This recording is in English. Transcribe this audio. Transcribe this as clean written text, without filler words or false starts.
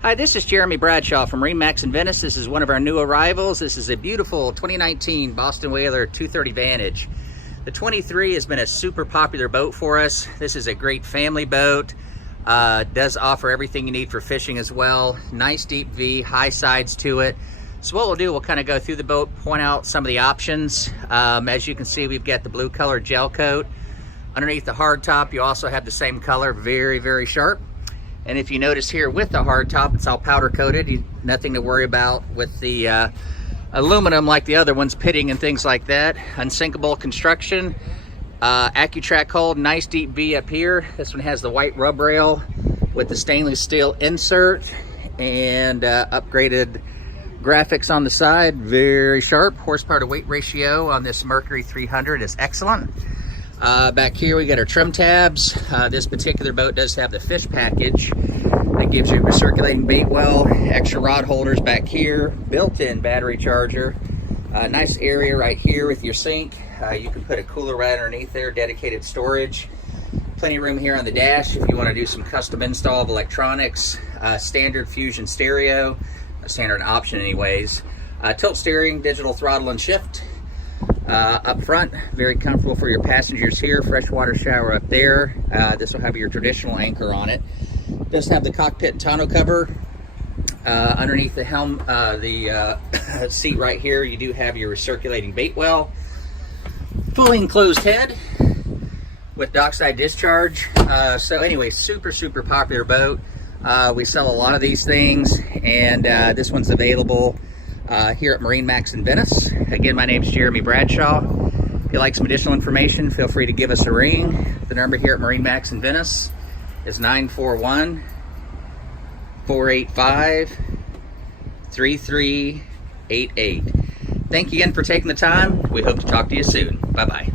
Hi, this is Jeremy Bradshaw from MarineMax Venice. This is one of our new arrivals. This is a beautiful 2019 Boston Whaler 230 Vantage. The 23 has been a super popular boat for us. This is a great family boat. Does offer everything you need for fishing as well. Nice deep V, high sides to it. So what we'll do, we'll kind of go through the boat, point out some of the options. As you can see, we've got the blue color gel coat. Underneath the hard top, you also have the same color, very, very sharp. And if you notice here with the hard top, it's all powder coated. Nothing to worry about with the aluminum like the other ones, pitting and things like that. Unsinkable construction. AccuTrack hold, nice deep V up here. This one has the white rub rail with the stainless steel insert and upgraded graphics on the side. Very sharp. Horsepower to weight ratio on this Mercury 300 is excellent. Back here we got our trim tabs. This particular boat does have the fish package that gives you recirculating bait well, extra rod holders back here, built-in battery charger, nice area right here with your sink. You can put a cooler right underneath there, dedicated storage. Plenty of room here on the dash if you want to do some custom install of electronics. Standard Fusion stereo, a standard option anyways. Tilt steering, digital throttle and shift. Up front, very comfortable for your passengers here. Freshwater shower up there. This will have your traditional anchor on it. Does have the cockpit tonneau cover. Underneath the helm, the seat right here, you do have your recirculating bait well. Fully enclosed head with dockside discharge. So anyway, super popular boat. We sell a lot of these things, and this one's available here at MarineMax in Venice. Again, my name is Jeremy Bradshaw. If you'd like some additional information, feel free to give us a ring. The number here at MarineMax in Venice is 941-485-3388. Thank you again for taking the time. We hope to talk to you soon. Bye-bye.